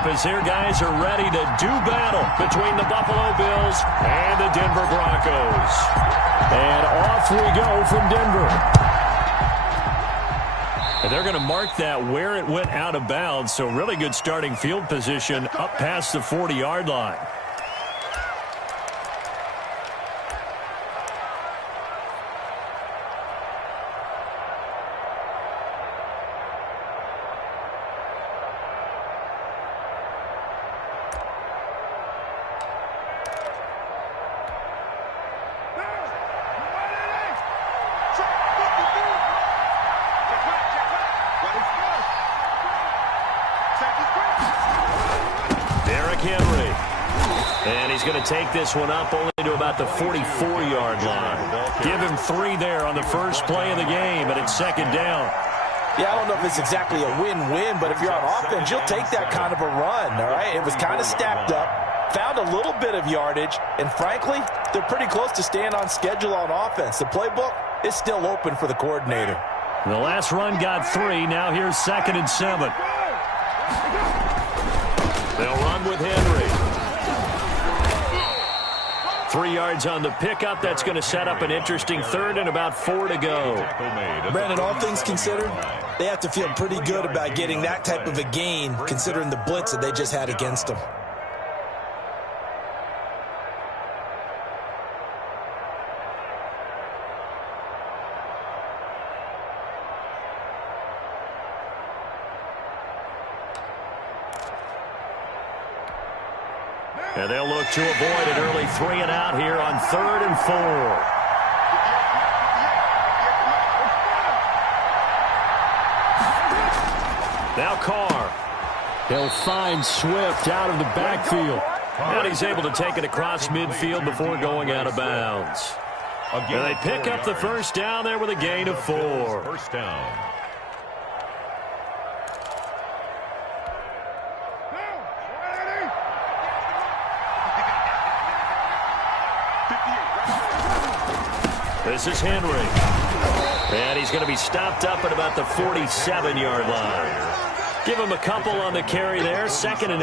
up as their guys are ready to do battle between the Buffalo Bills and the Denver Broncos. And off we go from Denver. And they're going to mark that where it went out of bounds, so really good starting field position up past the 40-yard line. Take this one up only to about the 44-yard line. Give him 3 there on the first play of the game, and it's second down. Yeah, I don't know if it's exactly a win-win, but if you're on offense, you'll take that kind of a run, all right? It was kind of stacked up, found a little bit of yardage, and frankly, they're pretty close to staying on schedule on offense. The playbook is still open for the coordinator. The last run got 3. Now here's 2nd and 7. They'll run with Henry. 3 yards on the pickup. That's going to set up an interesting 3rd and about 4 to go. Brandon, all things considered, they have to feel pretty good about getting that type of a gain considering the blitz that they just had against them. And they'll look to avoid an early 3 and out here on 3rd and 4. Now Carr. He'll find Swift out of the backfield. And he's able to take it across midfield before going out of bounds. And they pick up the first down there with a gain of 4. First down. This is Henry. And he's going to be stopped up at about the 47-yard line. Give him a couple on the carry there. 2nd and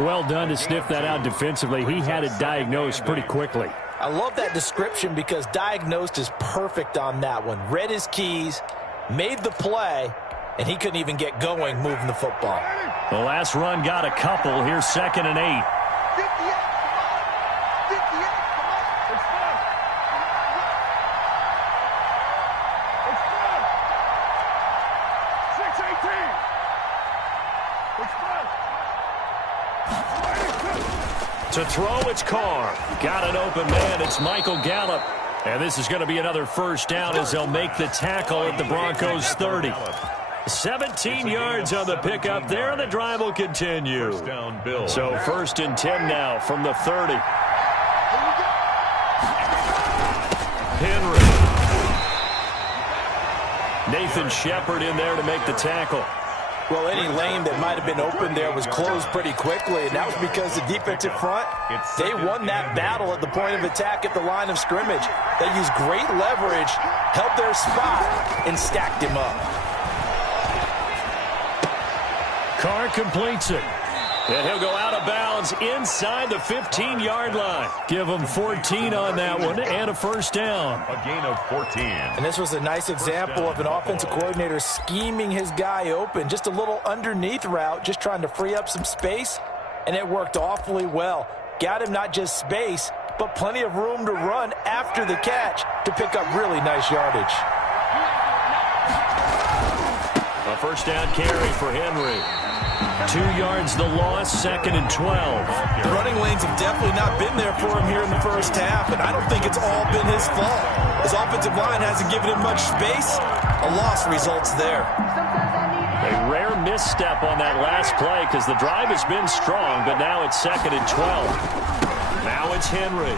8. Well done to sniff that out defensively. He had it diagnosed pretty quickly. I love that description because diagnosed is perfect on that one. Read his keys, made the play, and he couldn't even get going moving the football. The last run got a couple. Here's 2nd and 8. To throw, it's Carr. Got an open man. It's Michael Gallup. And this is going to be another first down as they'll make the tackle at the Broncos 30. 17 yards on the pickup there, and the drive will continue. So 1st and 10 now from the 30. Henry. Nathan Shepard in there to make the tackle. Well, any lane that might have been open there was closed pretty quickly, and that was because the defensive front, they won that battle at the point of attack at the line of scrimmage. They used great leverage, held their spot, and stacked him up. Carr completes it. And he'll go out of bounds inside the 15-yard line. Give him 14 on that one and a first down. A gain of 14. And this was a nice example of an offensive coordinator scheming his guy open. Just a little underneath route, just trying to free up some space, and it worked awfully well. Got him not just space, but plenty of room to run after the catch to pick up really nice yardage. A first down carry for Henry. 2 yards the loss, 2nd and 12. The running lanes have definitely not been there for him here in the first half, and I don't think it's all been his fault. His offensive line hasn't given him much space. A loss results there. A rare misstep on that last play because the drive has been strong, but now it's 2nd and 12. Now it's Henry.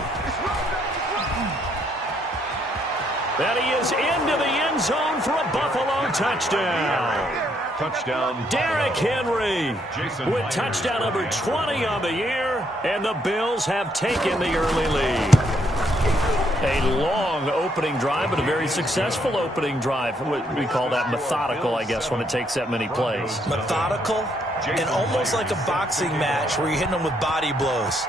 And he is into the end zone for a Buffalo touchdown. Touchdown. Derrick Henry with touchdown number 20 on the year, and the Bills have taken the early lead. A long opening drive, but a very successful opening drive. We call that methodical, I guess, when it takes that many plays. Methodical and almost like a boxing match where you're hitting them with body blows.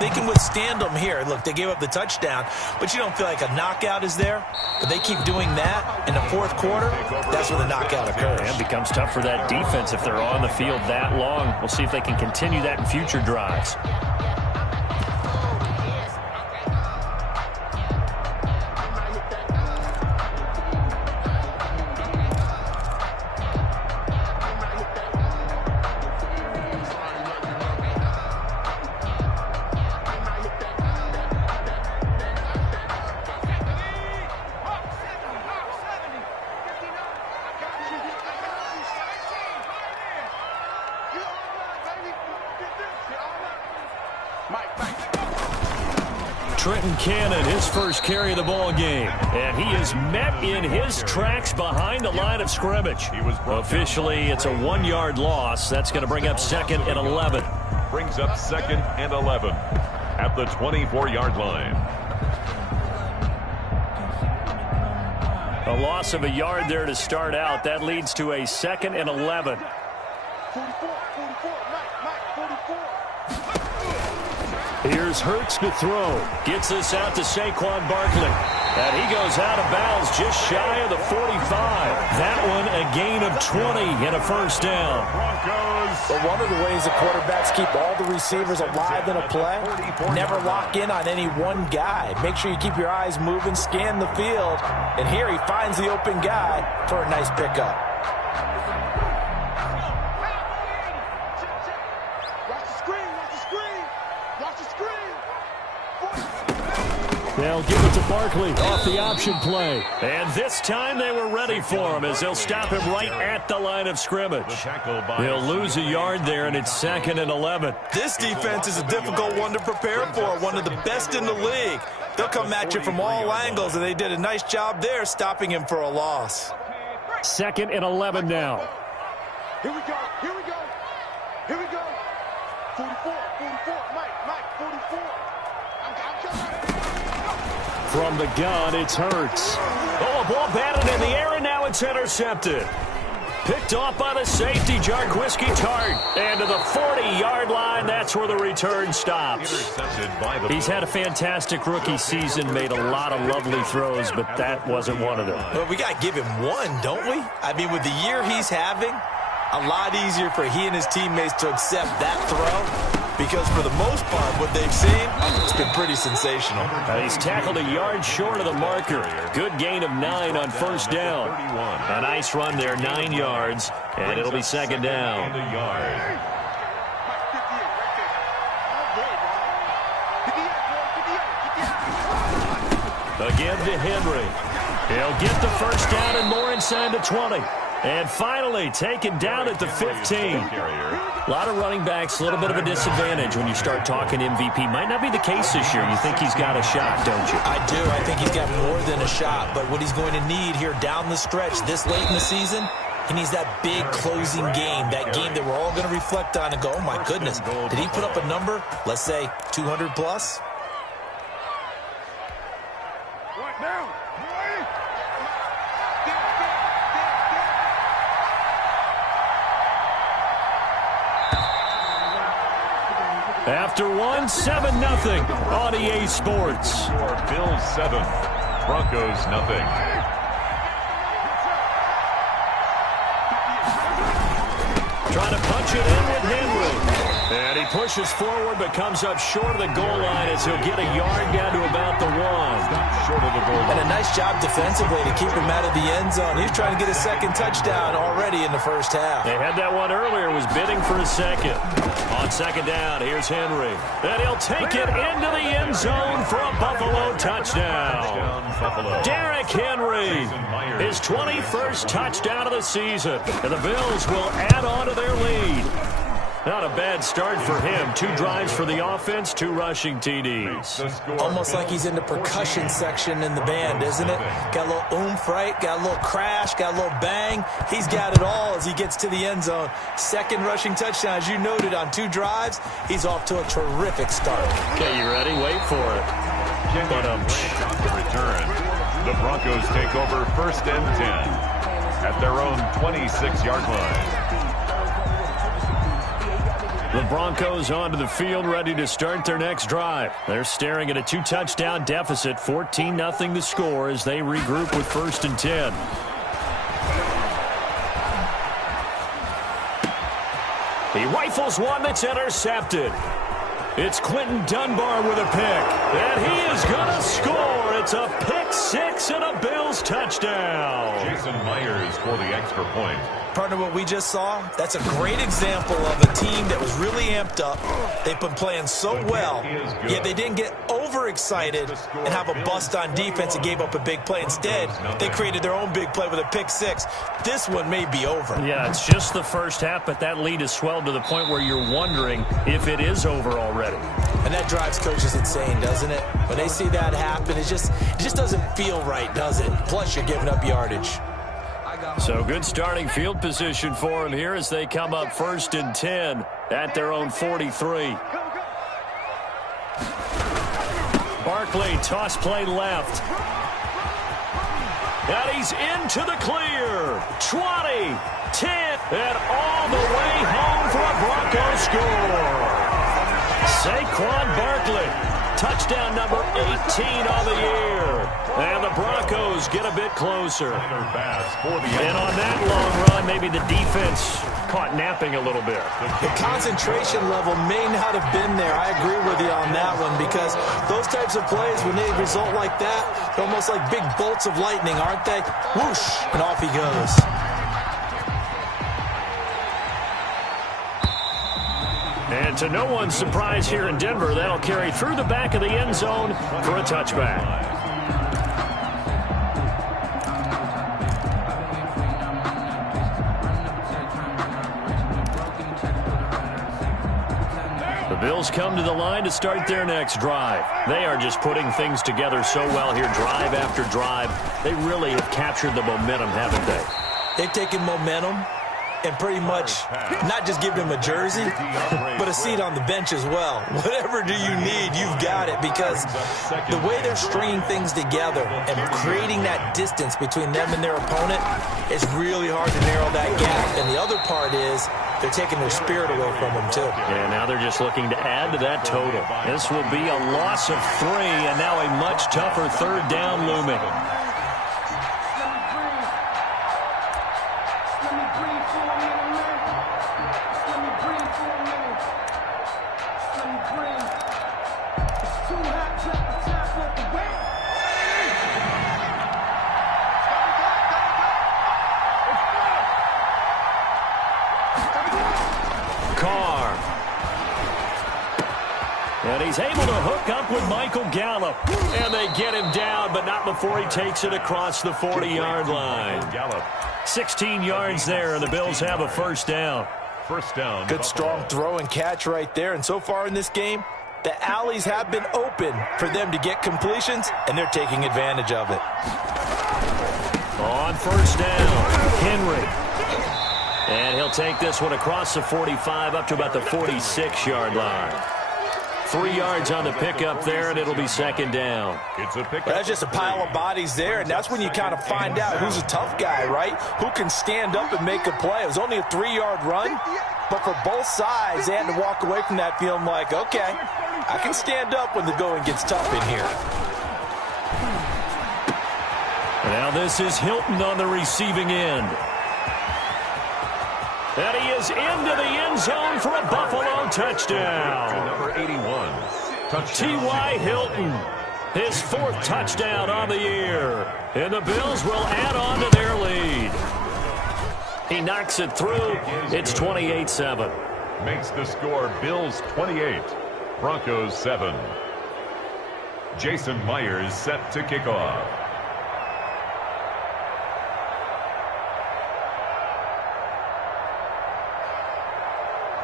They can withstand them here. Look, they gave up the touchdown, but you don't feel like a knockout is there. But they keep doing that in the fourth quarter. That's when the knockout occurs. And it becomes tough for that defense if they're on the field that long. We'll see if they can continue that in future drives. Trenton Cannon, his first carry of the ball game. And he is met in his tracks behind the line of scrimmage. Officially, it's a 1-yard loss. That's going to bring up 2nd and 11. Brings up 2nd and 11 at the 24-yard line. A loss of a yard there to start out. That leads to a 2nd and 11. 44, Mike, 44. Here's Hurts to throw. Gets this out to Saquon Barkley. And he goes out of bounds just shy of the 45. That one a gain of 20 and a first down. But one of the ways the quarterbacks keep all the receivers alive in a play, never lock in on any one guy. Make sure you keep your eyes moving, scan the field. And here he finds the open guy for a nice pickup. They'll give it to Barkley off the option play. And this time they were ready for him as they'll stop him right at the line of scrimmage. They'll lose a yard there, and it's 2nd and 11. This defense is a difficult one to prepare for, one of the best in the league. They'll come at you from all angles, and they did a nice job there stopping him for a loss. 2nd and 11 now. Here we go. 44, Mike, 44. I'm coming. From the gun, it's Hurts. Oh, a ball batted in the air, and now it's intercepted. Picked off by the safety, Jarquiski Tart. And to the 40-yard line, that's where the return stops. He's had a fantastic rookie season, made a lot of lovely throws, but that wasn't one of them. Well, we got to give him one, don't we? I mean, with the year he's having, a lot easier for he and his teammates to accept that throw. Because for the most part, what they've seen, it's been pretty sensational. He's tackled a yard short of the marker. Good gain of 9 on first down. A nice run there, 9 yards, and it'll be 2nd down. Again to Henry. He'll get the first down and more inside the 20. And finally taken down at the 15. A lot of running backs, a little bit of a disadvantage when you start talking MVP. Might not be the case this year. You think he's got a shot, don't you? I do. I think he's got more than a shot. But what he's going to need here down the stretch this late in the season, he needs that big closing game, that game that we're all going to reflect on and go, oh, my goodness, did he put up a number, let's say 200 plus? After 1, 7-0 on EA Sports. Bills 7, Broncos nothing. Trying to punch it in with Henry. And he pushes forward but comes up short of the goal line as he'll get a yard down to about the 1. Short of the goal line. And a nice job defensively to keep him out of the end zone. He's trying to get a second touchdown already in the first half. They had that one earlier, was bidding for a second. On 2nd down, here's Henry. And he'll take it into the end zone for a Buffalo touchdown. Derrick Henry, his 21st touchdown of the season. And the Bills will add on to their lead. Not a bad start for him. 2 drives for the offense, 2 rushing TDs. Almost like he's in the percussion section in the band, isn't it? Got a little oomph, right? Got a little crash, got a little bang. He's got it all as he gets to the end zone. 2nd rushing touchdown, as you noted, on 2 drives. He's off to a terrific start. Okay, you ready? Wait for it. But on the return, the Broncos take over 1st and 10 at their own 26-yard line. The Broncos onto the field, ready to start their next drive. They're staring at a 2-touchdown deficit, 14-0 the score as they regroup with 1st and 10. He rifles one that's intercepted. It's Quentin Dunbar with a pick, and he is going to score. It's a pick six and a Bills touchdown. Jason Myers for the extra point. Partner, what we just saw, that's a great example of a team that was really amped up. They've been playing so well, yet they didn't get overexcited and have a bust on defense and gave up a big play. Instead, they created their own big play with a pick six. This one may be over. Yeah, it's just the first half, but that lead has swelled to the point where you're wondering if it is over already. And that drives coaches insane, doesn't it? When they see that happen, it just doesn't feel right, does it? Plus, you're giving up yardage. So good starting field position for them here as they come up 1st and 10 at their own 43. Barkley, toss play left. And he's into the clear. 20, 10, and all the way home for a Broncos score. Saquon Barkley. Touchdown number 18 on the year. And the Broncos get a bit closer. And on that long run, maybe the defense caught napping a little bit. The concentration level may not have been there. I agree with you on that one because those types of plays, when they result like that, they're almost like big bolts of lightning, aren't they? Whoosh, and off he goes. And to no one's surprise here in Denver, that'll carry through the back of the end zone for a touchback. The Bills come to the line to start their next drive. They are just putting things together so well here, drive after drive. They really have captured the momentum, haven't they? They've taken momentum and pretty much not just give him a jersey, but a seat on the bench as well. Whatever do you need, you've got it, because the way they're stringing things together and creating that distance between them and their opponent, it's really hard to narrow that gap. And the other part is they're taking their spirit away from them, too. And now they're just looking to add to that total. This will be a loss of 3, and now a much tougher 3rd down looming. And he's able to hook up with Michael Gallup. And they get him down, but not before he takes it across the 40-yard line. 16 yards there, and the Bills have a 1st down. First down. Good strong throw and catch right there. And so far in this game, the alleys have been open for them to get completions, and they're taking advantage of it. On 1st down, Henry. And he'll take this one across the 45 up to about the 46-yard line. 3 yards on the pickup there, and it'll be 2nd down. It's a pickup. That's just a pile of bodies there, and that's when you kind of find out who's a tough guy, right? Who can stand up and make a play. It was only a 3-yard run, but for both sides, they had to walk away from that feeling like, okay, I can stand up when the going gets tough in here. Now this is Hilton on the receiving end. And he is into the end zone for a Buffalo touchdown. Number 81. T.Y. Hilton, his 4th touchdown on the year. And the Bills will add on to their lead. He knocks it through. It's 28-7. Makes the score Bills 28, Broncos 7. Jason Myers set to kick off.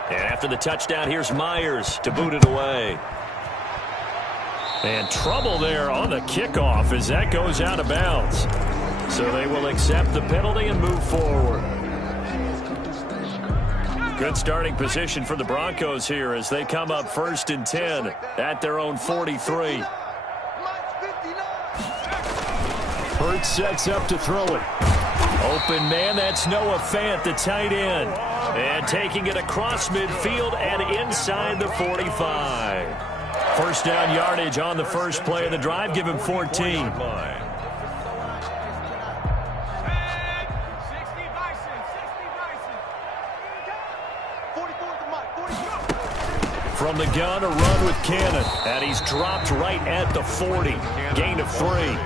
And after the touchdown, here's Myers to boot it away. And trouble there on the kickoff as that goes out of bounds. So they will accept the penalty and move forward. Good starting position for the Broncos here as they come up 1st and 10 at their own 43. Hurts sets up to throw it. Open man, that's Noah Fant, the tight end. And taking it across midfield and inside the 45. First down yardage on the first play of the drive. Give him 14. From the gun, a run with Cannon. And he's dropped right at the 40. Gain of 3.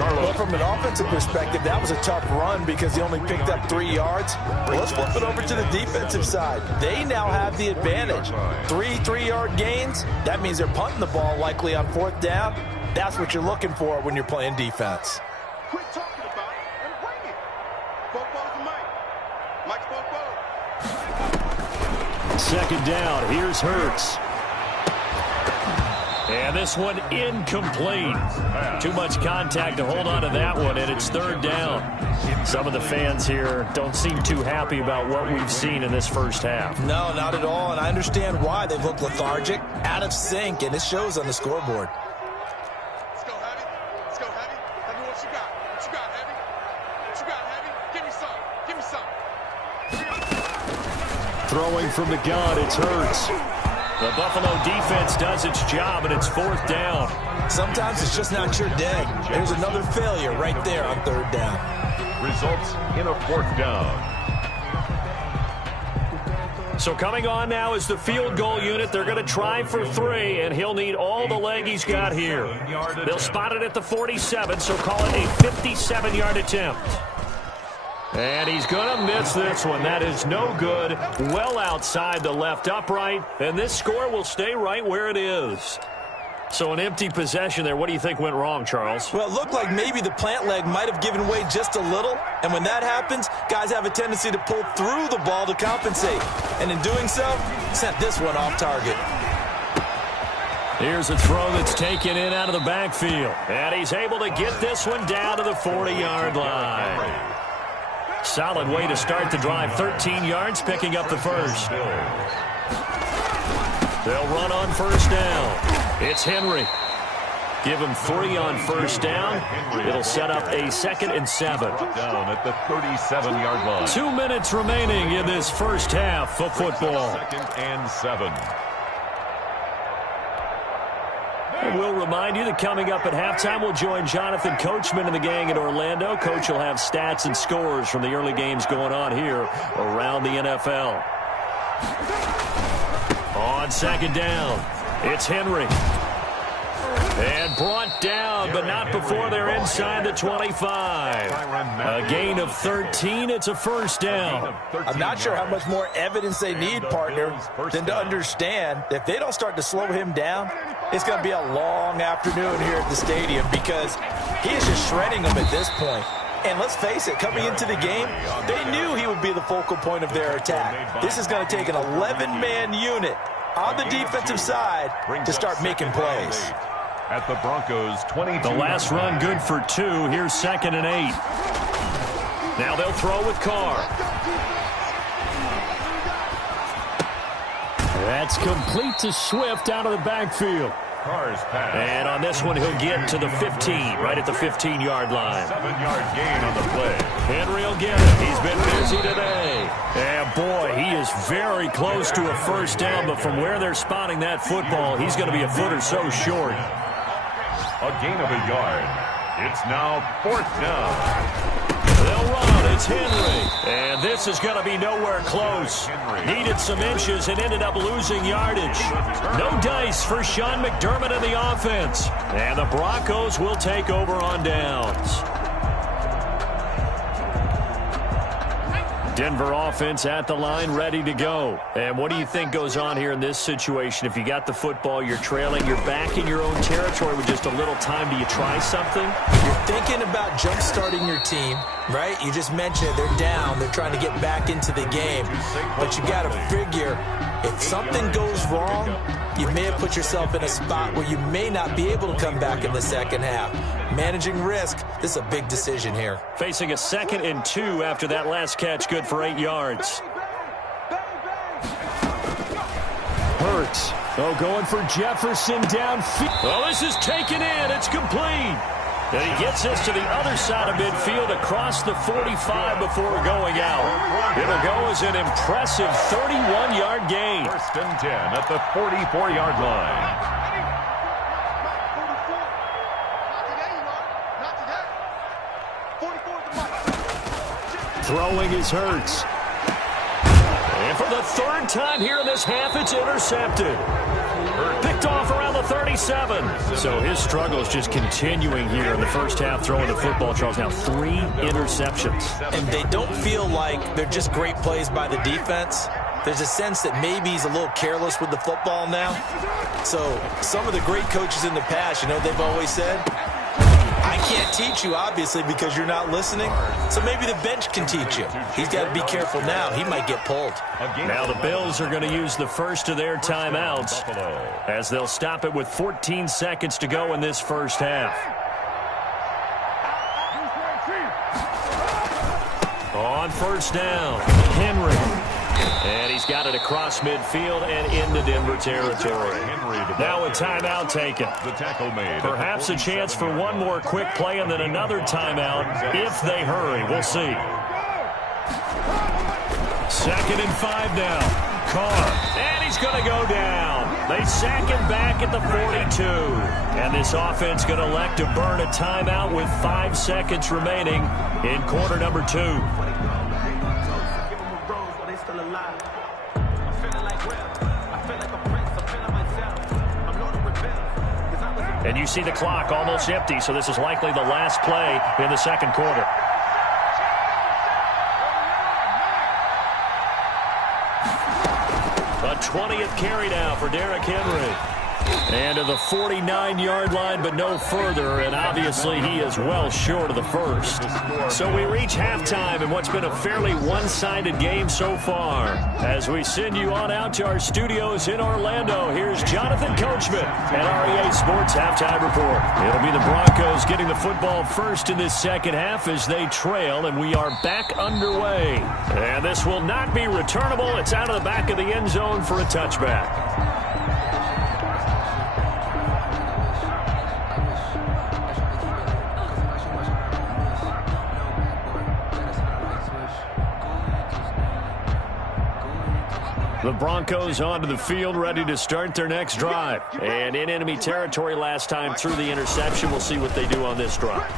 Well, from an offensive perspective, that was a tough run because he only picked up 3 yards. Well, let's flip it over to the defensive side. They now have the advantage. 3 3-yard gains. That means they're punting the ball likely on 4th down. That's what you're looking for when you're playing defense. Quit talking about it and bring it. Bobo's the Mike. Mike's Bobo. Second down. Here's Hurts. And this one incomplete. Too much contact to hold on to that one, and it's 3rd down. Some of the fans here don't seem too happy about what we've seen in this first half. No, not at all, and I understand why. They've looked lethargic, out of sync, and it shows on the scoreboard. Let's go, Heavy. Let's go, Heavy. Tell me what you got. What you got, Heavy? What you got, Heavy? Give me some. Give me some. Throwing from the gun, it's Hurts. The Buffalo defense does its job, and it's 4th down. Sometimes it's just not your day. There's another failure right there on 3rd down. Results in a 4th down. So coming on now is the field goal unit. They're going to try for 3, and he'll need all the leg he's got here. They'll spot it at the 47, so call it a 57-yard attempt. And he's going to miss this one. That is no good. Well outside the left upright. And this score will stay right where it is. So an empty possession there. What do you think went wrong, Charles? Well, it looked like maybe the plant leg might have given way just a little. And when that happens, guys have a tendency to pull through the ball to compensate. And in doing so, sent this one off target. Here's a throw that's taken in out of the backfield. And he's able to get this one down to the 40-yard line. Solid way to start the drive. 13 yards, picking up the first. They'll run on first down. It's Henry. Give him 3 on first down. It'll set up a 2nd and 7. Down at the 37-yard line. 2 minutes remaining in this first half of football. 2nd and 7. And we'll remind you that coming up at halftime, we'll join Jonathan Coachman and the gang in Orlando. Coach will have stats and scores from the early games going on here around the NFL. On 2nd down, it's Henry. And brought down, but not before they're inside the 25. A gain of 13. It's a first down. I'm not sure how much more evidence they need, partner, than to understand that if they don't start to slow him down, it's going to be a long afternoon here at the stadium because he is just shredding them at this point. And let's face it, coming into the game, they knew he would be the focal point of their attack. This is going to take an 11-man unit on the defensive side to start making plays. At the Broncos 22. The last run good for 2. Here's 2nd and 8. Now they'll throw with Carr. That's complete to Swift out of the backfield. Carr's pass. And on this one, he'll get to the 15, right at the 15-yard line. 7-yard gain on the play. Henry will get it. He's been busy today. And boy, he is very close to a first down, but from where they're spotting that football, he's going to be a foot or so short. A gain of a yard. It's now 4th down. They'll run. It's Henry. And this is going to be nowhere close. Needed some inches and ended up losing yardage. No dice for Sean McDermott in the offense. And the Broncos will take over on downs. Denver offense at the line, ready to go. And what do you think goes on here in this situation? If you got the football, you're trailing, you're back in your own territory with just a little time. Do you try something? You're thinking about jump-starting your team, right? You just mentioned it. They're down. They're trying to get back into the game. But you got to figure, if something goes wrong, you may have put yourself in a spot where you may not be able to come back in the second half. Managing risk, this is a big decision here. Facing a 2nd and 2 after that last catch, good for 8 yards. Hurts. Oh, going for Jefferson downfield. Oh, this is taken in. It's complete. And he gets this to the other side of midfield across the 45 before going out. It'll go as an impressive 31-yard gain. First and 10 at the 44-yard line. Throwing is Hurts. And for the third time here in this half, it's intercepted. Picked off around the 37. So his struggle is just continuing here in the first half throwing the football, Charles. Now 3 interceptions. And they don't feel like they're just great plays by the defense. There's a sense that maybe he's a little careless with the football now. So some of the great coaches in the past, you know, they've always said, I can't teach you, obviously, because you're not listening. So maybe the bench can teach you. He's got to be careful now. He might get pulled. Now the Bills are going to use the first of their timeouts as they'll stop it with 14 seconds to go in this first half. On first down, Henry. And he's got it across midfield and into Denver territory. Now a timeout taken. Perhaps a chance for one more quick play and then another timeout if they hurry. We'll see. 2nd and 5 now. Carr. And he's going to go down. They sack him back at the 42. And this offense going to elect to burn a timeout with 5 seconds remaining in quarter number 2. And you see the clock almost empty, so this is likely the last play in the second quarter. A 20th carry now for Derrick Henry. And to the 49-yard line, but no further. And obviously, he is well short of the first. So we reach halftime in what's been a fairly one-sided game so far. As we send you on out to our studios in Orlando, here's Jonathan Coachman at REA Sports Halftime Report. It'll be the Broncos getting the football first in this second half as they trail, and we are back underway. And this will not be returnable. It's out of the back of the end zone for a touchback. The Broncos onto the field, ready to start their next drive. And in enemy territory last time through the interception. We'll see what they do on this drive.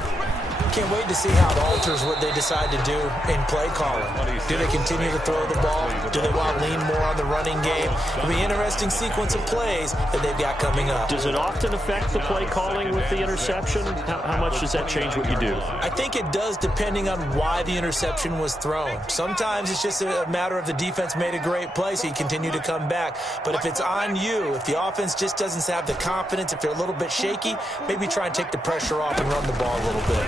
Can't wait to see how it alters what they decide to do in play calling. Do they continue to throw the ball? Do they want to lean more on the running game? It'll be an interesting sequence of plays that they've got coming up. Does it often affect the play calling with the interception? How much does that change what you do? I think it does, depending on why the interception was thrown. Sometimes it's just a matter of the defense made a great play, so you continue to come back. But if it's on you, if the offense just doesn't have the confidence, if they're a little bit shaky, maybe try and take the pressure off and run the ball a little bit.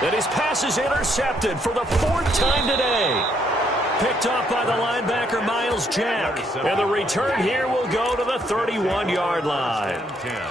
And his pass is intercepted for the 4th time today. Picked off by the linebacker, Miles Jack. And the return here will go to the 31-yard line.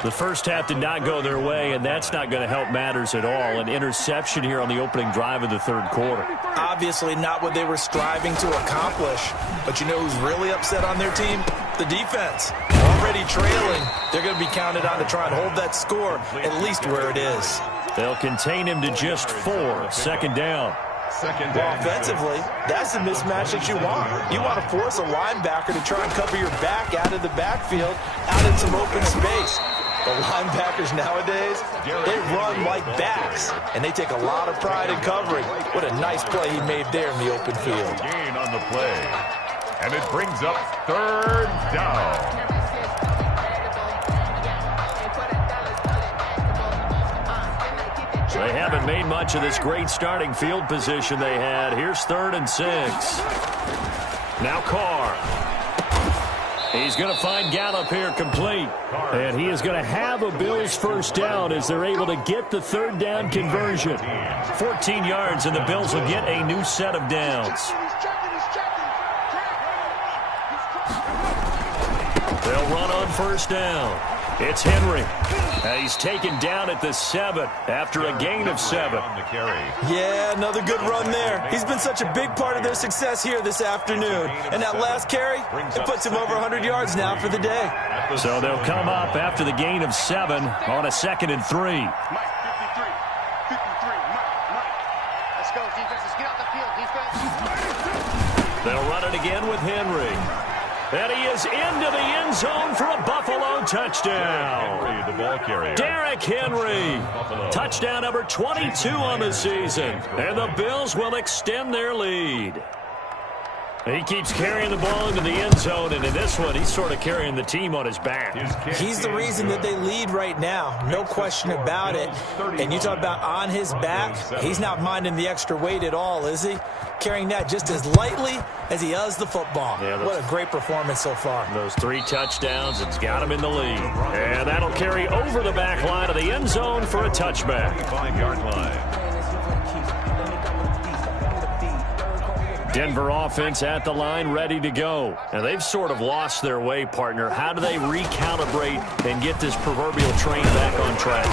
The first half did not go their way, and that's not going to help matters at all. An interception here on the opening drive of the third quarter. Obviously not what they were striving to accomplish. But you know who's really upset on their team? The defense. Already trailing. They're going to be counted on to try and hold that score at least where it is. They'll contain him to just 4. Second down. Well, offensively, that's the mismatch that you want. You want to force a linebacker to try and cover your back out of the backfield, out in some open space. The linebackers nowadays, they run like backs, and they take a lot of pride in covering. What a nice play he made there in the open field. Gain on the play. And it brings up 3rd down. They haven't made much of this great starting field position they had. Here's 3rd and 6. Now Carr. He's going to find Gallup here complete. And he is going to have a Bills first down as they're able to get the 3rd down conversion. 14 yards, and the Bills will get a new set of downs. They'll run on first down. It's Henry. He's taken down at the 7 after a gain of 7. Yeah, another good run there. He's been such a big part of their success here this afternoon. And that last carry, it puts him over 100 yards now for the day. So they'll come up after the gain of 7 on a 2nd and 3. Mike, 53. 53. Mike. Let's go, defense. Let's get out the field, defense. They'll run it again with Henry. And he is into the end zone for a Buffalo touchdown. Henry, the ball carrier. Derrick Henry. Touchdown number 22 on the season. And the Bills will extend their lead. He keeps carrying the ball into the end zone, and in this one, he's sort of carrying the team on his back. He's the reason that they lead right now, no question about it. And you talk about on his back, he's not minding the extra weight at all, is he? Carrying that just as lightly as he does the football. Yeah, what a great performance so far. Those 3 touchdowns, it's got him in the lead. And that'll carry over the back line of the end zone for a touchback. 5-yard line. Denver offense at the line, ready to go. And they've sort of lost their way, partner. How do they recalibrate and get this proverbial train back on track?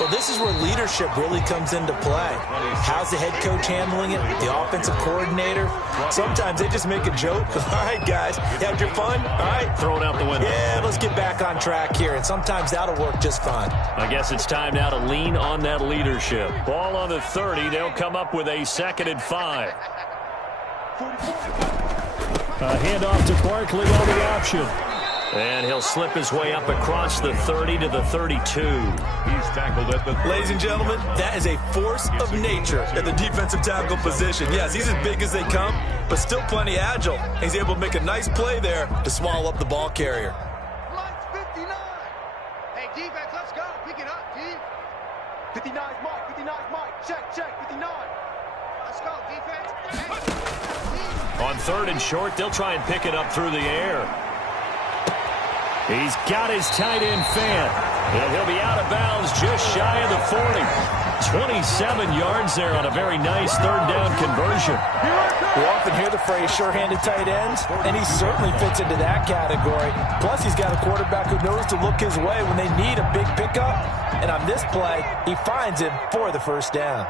Well, this is where leadership really comes into play. How's the head coach handling it? The offensive coordinator? Sometimes they just make a joke. All right, guys, you had your fun? All right. Throw it out the window. Yeah, let's get back on track here. And sometimes that'll work just fine. I guess it's time now to lean on that leadership. Ball on the 30. They'll come up with a 2nd and 5. A handoff to Barkley on the option. And he'll slip his way up across the 30 to the 32. He's tackled at the... Ladies and gentlemen, that is a force of nature at the defensive tackle position. Yes, he's as big as they come, but still plenty agile. He's able to make a nice play there to swallow up the ball carrier. Mike's 59. Hey, defense, let's go. Pick it up, D. 59's Mike. 59's Mike. Check. 59. Let's go, defense. On 3rd and short, they'll try and pick it up through the air. He's got his tight end fan. And he'll be out of bounds just shy of the 40. 27 yards there on a very nice 3rd down conversion. We often hear the phrase sure-handed tight ends, and he certainly fits into that category. Plus, he's got a quarterback who knows to look his way when they need a big pickup. And on this play, he finds him for the 1st down.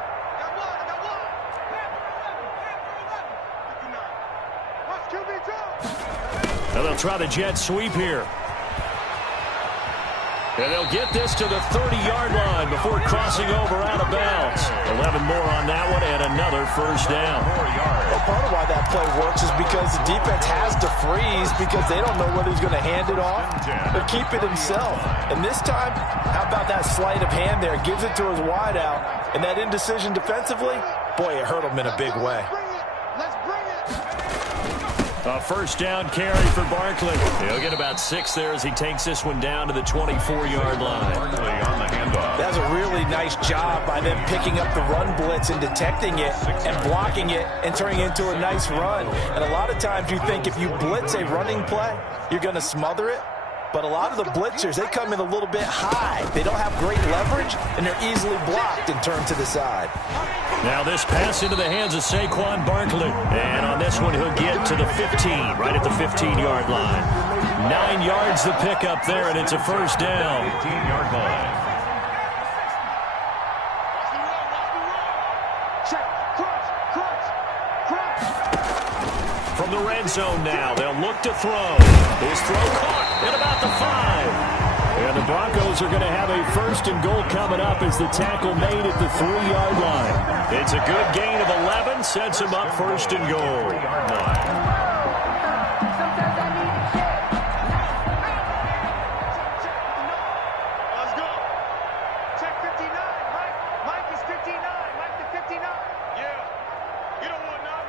And they'll try the jet sweep here. And they'll get this to the 30-yard line before crossing over out of bounds. 11 more on that one and another 1st down. Well, part of why that play works is because the defense has to freeze because they don't know whether he's going to hand it off or keep it himself. And this time, how about that sleight of hand there? Gives it to his wideout. And that indecision defensively, boy, it hurt him in a big way. A 1st down carry for Barkley. He'll get about 6 there as he takes this one down to the 24-yard line. Barkley on the handoff. That's a really nice job by them picking up the run blitz and detecting it and blocking it and turning it into a nice run. And a lot of times you think if you blitz a running play, you're going to smother it. But a lot of the blitzers, they come in a little bit high. They don't have great leverage, and they're easily blocked and turned to the side. Now this pass into the hands of Saquon Barkley. And on this one, he'll get to the 15, right at the 15-yard line. 9 yards the pickup there, and it's a 1st down. 18-yard line. From the red zone now, they'll look to throw. His throw caught at about the 5. And the Broncos are going to have a 1st and goal coming up as the tackle made at the 3-yard line. It's a good gain of 11, sets him up 1st and goal. 3-yard line. Let's go. Check 59. Mike is 59. Mike to 59. Yeah. You don't want none.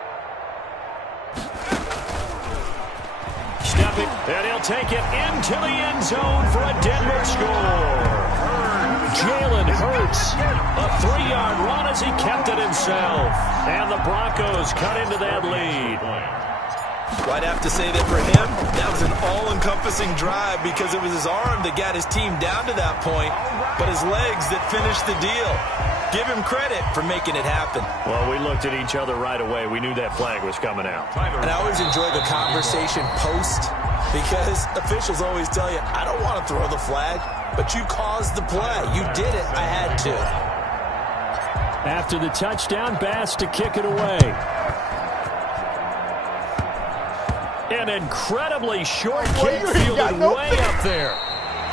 Stepping, and he'll take it into the end zone for a Denver score. Jalen Hurts, a 3-yard run as he kept it himself. And the Broncos cut into that lead. Well, I'd have to say that for him, that was an all-encompassing drive because it was his arm that got his team down to that point, but his legs that finished the deal. Give him credit for making it happen. Well, we looked at each other right away. We knew that flag was coming out. And I always enjoy the conversation post because officials always tell you, I don't want to throw the flag, but you caused the play. You did it. I had to. After the touchdown, Bass to kick it away. An incredibly short kick fielded way up there.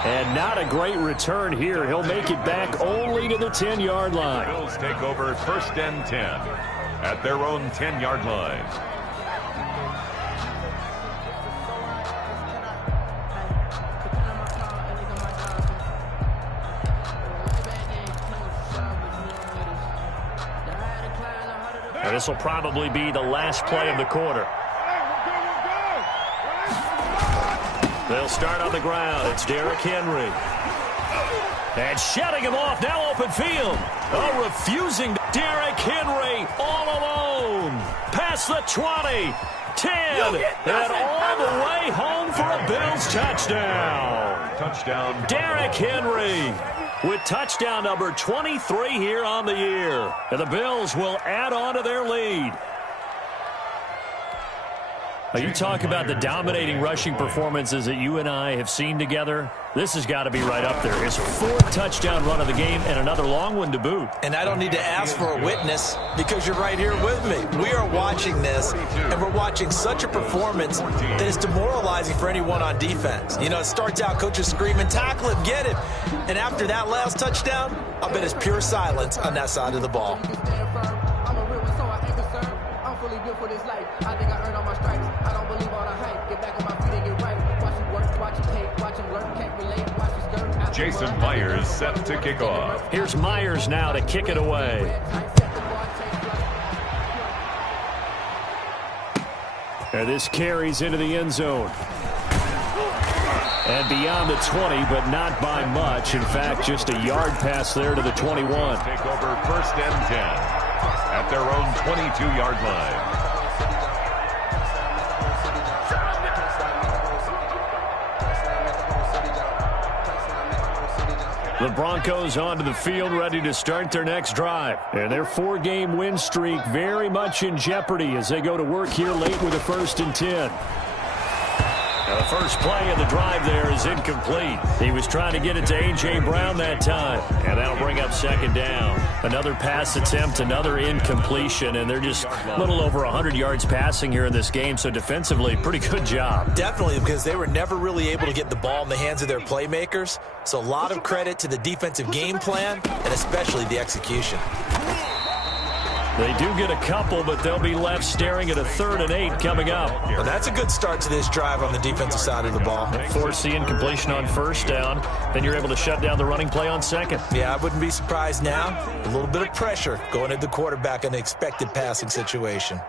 And not a great return here. He'll make it back only to the 10-yard line. Bills take over 1st and 10 at their own 10-yard line. And this will probably be the last play of the quarter. They'll start on the ground. It's Derrick Henry. And shutting him off. Now open field. Oh, refusing. Derrick Henry all alone. Past the 20. 10. And all the way home for a Bills touchdown. Touchdown. Derrick Henry with touchdown number 23 here on the year. And the Bills will add on to their lead. Now, you talk about the dominating rushing performances that you and I have seen together. This has got to be right up there. His 4th touchdown run of the game and another long one to boot. And I don't need to ask for a witness because you're right here with me. We are watching this, and we're watching such a performance that is demoralizing for anyone on defense. You know, it starts out coaches screaming, tackle him, get him. And after that last touchdown, I'll bet it's pure silence on that side of the ball. Jason Myers set to kick off. Here's Myers now to kick it away. And this carries into the end zone. And beyond the 20, but not by much. In fact, just a yard pass there to the 21. Take over 1st and 10 at their own 22-yard line. The Broncos onto the field, ready to start their next drive. And their 4-game win streak very much in jeopardy as they go to work here late with a 1st and 10. Now the first play of the drive there is incomplete. He was trying to get it to A.J. Brown that time. And that'll bring up 2nd down. Another pass attempt, another incompletion, and they're just a little over 100 yards passing here in this game. So defensively, pretty good job. Definitely, because they were never really able to get the ball in the hands of their playmakers. So a lot of credit to the defensive game plan and especially the execution. They do get a couple, but they'll be left staring at a 3rd and 8 coming up. Well, that's a good start to this drive on the defensive side of the ball. Force the incompletion on 1st down. Then you're able to shut down the running play on 2nd. Yeah, I wouldn't be surprised now. A little bit of pressure going at the quarterback in an expected passing situation.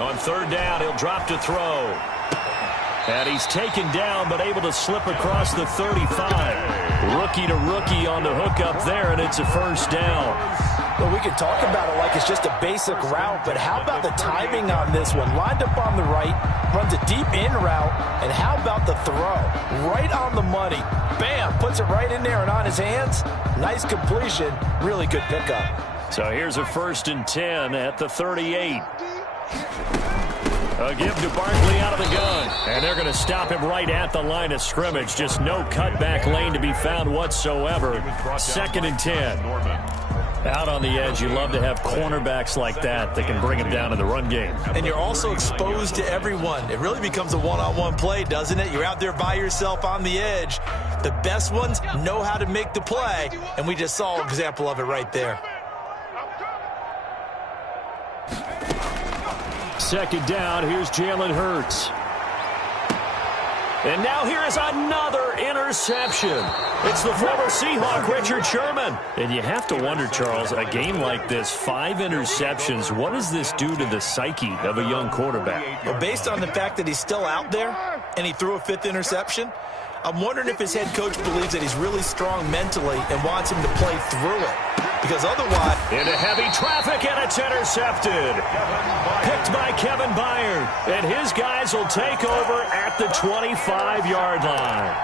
On 3rd down, he'll drop to throw. And he's taken down, but able to slip across the 35. Rookie to rookie on the hook up there, and it's a 1st down. Well, we can talk about it like it's just a basic route, but how about the timing on this one? Lined up on the right, runs a deep in route, and how about the throw? Right on the money. Bam, puts it right in there and on his hands. Nice completion, really good pickup. So here's a 1st and 10 at the 38. A give to Barkley out of the gun. And they're going to stop him right at the line of scrimmage. Just no cutback lane to be found whatsoever. 2nd and 10. Out on the edge, you love to have cornerbacks like that can bring him down in the run game. And you're also exposed to everyone. It really becomes a one-on-one play, doesn't it? You're out there by yourself on the edge. The best ones know how to make the play, and we just saw an example of it right there. 2nd down, here's Jalen Hurts. And now here is another interception. It's the former Seahawk, Richard Sherman. And you have to wonder, Charles, a game like this, 5 interceptions, what does this do to the psyche of a young quarterback? Well, based on the fact that he's still out there and he threw a 5th interception, I'm wondering if his head coach believes that he's really strong mentally and wants him to play through it. Because otherwise... Into heavy traffic, and it's intercepted. Picked by Kevin Byard. And his guys will take over at the 25-yard line.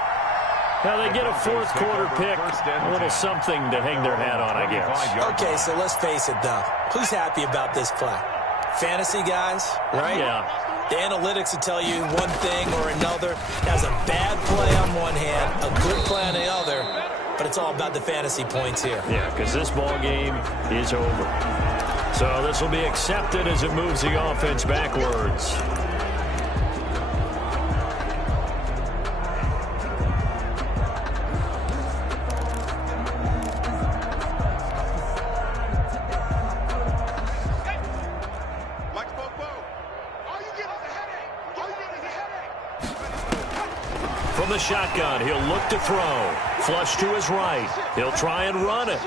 Now they get a 4th quarter pick. A little something to hang their hat on, I guess. Okay, so let's face it, though. Who's happy about this play? fantasy guys, right? Yeah. The analytics will tell you one thing or another. Has a bad play on one hand, a good play on the other, but it's all about the fantasy points here. Yeah, because this ball game is over. So this will be accepted as it moves the offense backwards. From the shotgun, he'll look to throw. Flush to his right. He'll try and run it.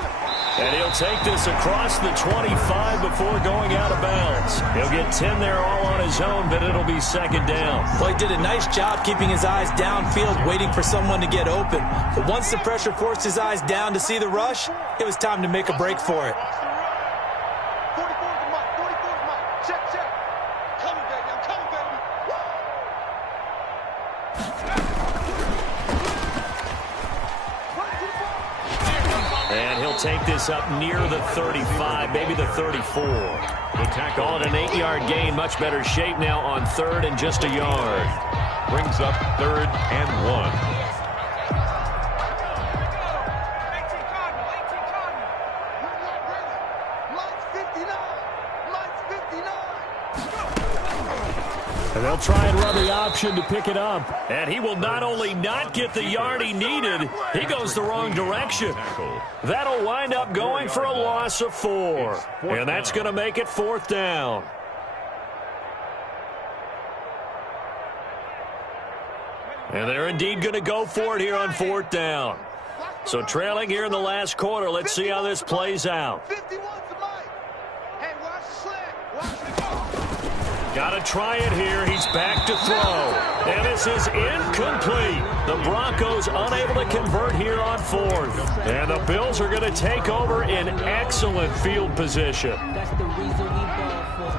And he'll take this across the 25 before going out of bounds. He'll get 10 there all on his own, but it'll be second down. Well, he did a nice job keeping his eyes downfield, waiting for someone to get open. But once the pressure forced his eyes down to see the rush, it was time to make a break for it. 44's the mic. 44's mic. Check, check. Coming, baby. I'm coming, baby. And he'll take this up near the 35, maybe the 34. Call it an 8-yard gain. Much better shape now on third and just a yard. Brings up 3rd and 1. And they'll try and run the option to pick it up. And he will not only not get the yard he needed, he goes the wrong direction. That'll wind up going for a loss of 4. And that's going to make it 4th down. And they're indeed going to go for it here on 4th down. So trailing here in the last quarter, let's see how this plays out. 51's the mic. Hey, watch the slant. Watch the ball. Got to try it here. He's back to throw. And this is incomplete. The Broncos unable to convert here on 4th. And the Bills are going to take over in excellent field position. That's the reason we ball for.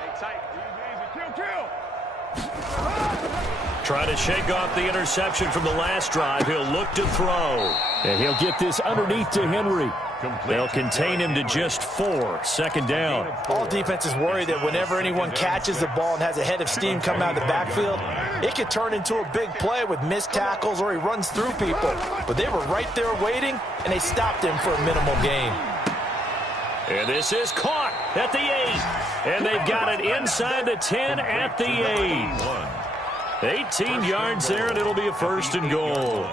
Hey, tight. Kill. Try to shake off the interception from the last drive. He'll look to throw. And he'll get this underneath to Henry. They'll contain him to just 4. 2nd down. All defenses worry that whenever anyone catches the ball and has a head of steam come out of the backfield, it could turn into a big play with missed tackles or he runs through people. But they were right there waiting, and they stopped him for a minimal gain. And this is caught at the 8. And they've got it inside the 10 at the 8. 18 yards there, and it'll be a 1st and goal.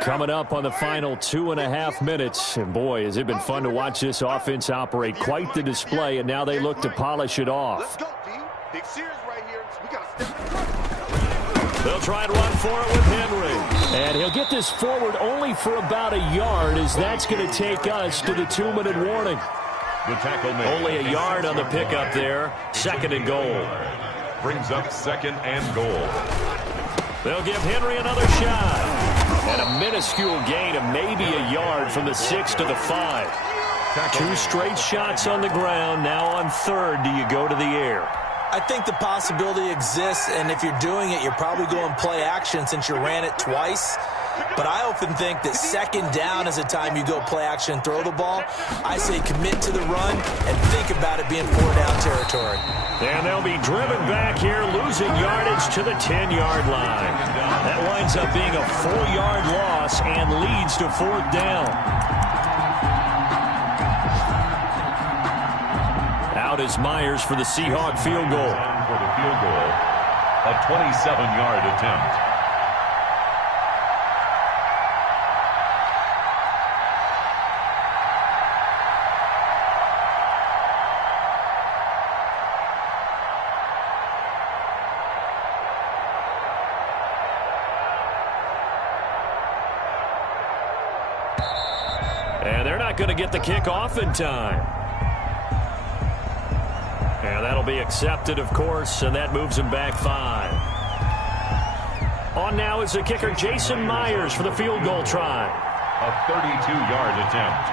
Coming up on the final 2.5 minutes. And boy, has it been fun to watch this offense operate. Quite the display, and now they look to polish it off. Let's go, D. Big series right here. We got to step in front. They'll try and run for it with Henry. And he'll get this forward only for about a yard, as that's going to take us to the 2-minute warning. The tackle made. Only a yard on the pickup there. 2nd and goal. Brings up 2nd and goal. They'll give Henry another shot. And a minuscule gain of maybe a yard from the 6 to the 5. 2 straight shots on the ground. Now on 3rd, do you go to the air? I think the possibility exists, and if you're doing it, you're probably going play action since you ran it twice. But I often think that 2nd down is the time you go play action and throw the ball. I say commit to the run and think about it being 4-down territory. And they'll be driven back here, losing yardage to the 10-yard line. That winds up being a 4-yard loss and leads to 4th down. Out is Myers for the Seahawk field goal. For the field goal, a 27-yard attempt. And they're not going to get the kickoff in time. And that'll be accepted, of course, and that moves him back 5. On now is the kicker, Jason Myers, for the field goal try. A 32-yard attempt.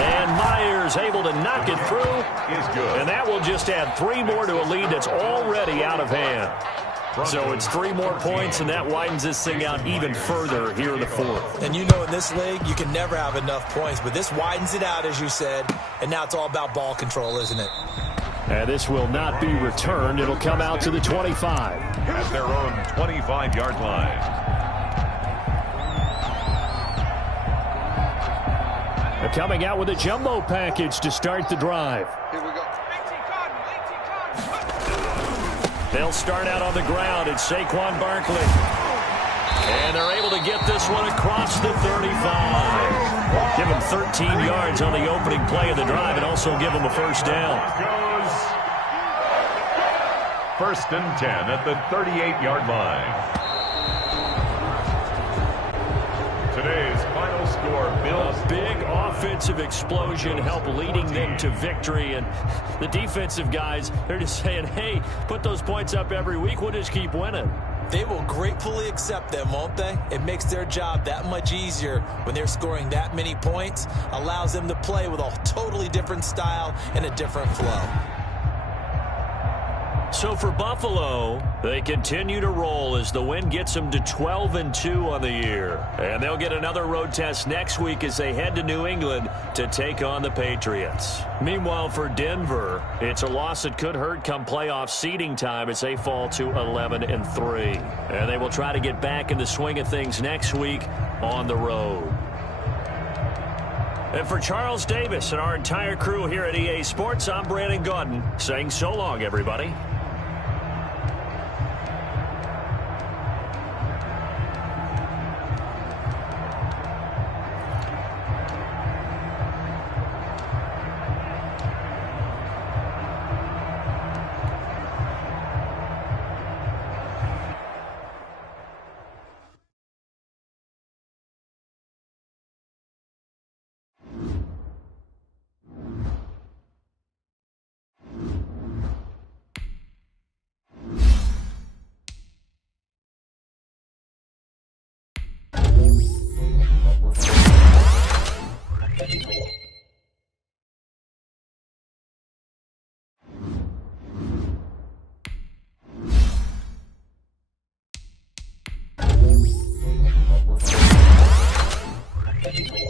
And Myers able to knock it through. Is good. And that will just add 3 more to a lead that's already out of hand. So it's 3 more points, and that widens this thing out even further here in the fourth. And you know in this league, you can never have enough points, but this widens it out, as you said, and now it's all about ball control, isn't it? And this will not be returned. It'll come out to the 25. At their own 25-yard line. They're coming out with a jumbo package to start the drive. Here we go. They'll start out on the ground. It's Saquon Barkley. And they're able to get this one across the 35. Give him 13 yards on the opening play of the drive and also give him a first down. First and 10 at the 38-yard line. Today's final score, Bills. A big offensive explosion helped leading them to victory. And the defensive guys, they're just saying, hey, put those points up every week. We'll just keep winning. They will gratefully accept them, won't they? It makes their job that much easier when they're scoring that many points. Allows them to play with a totally different style and a different flow. So for Buffalo, they continue to roll as the win gets them to 12-2 on the year. And they'll get another road test next week as they head to New England to take on the Patriots. Meanwhile, for Denver, it's a loss that could hurt come playoff seeding time as they fall to 11-3. And they will try to get back in the swing of things next week on the road. And for Charles Davis and our entire crew here at EA Sports, I'm Brandon Gaudin saying so long, everybody. Thank you.